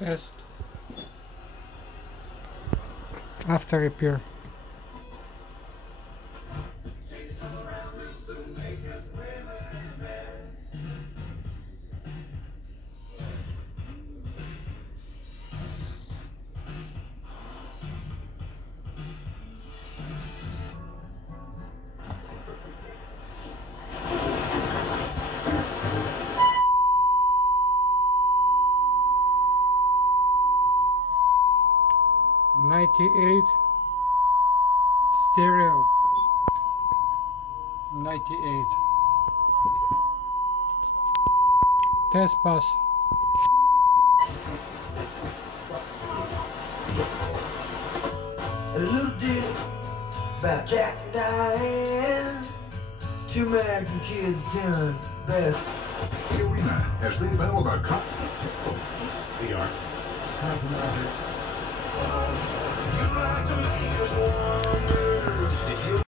Test after repair. '98 stereo. 98 test pass. A little ditty about Jack and Diane, two American kids doing best. The arena as they battle the cup. We are. Half an hour.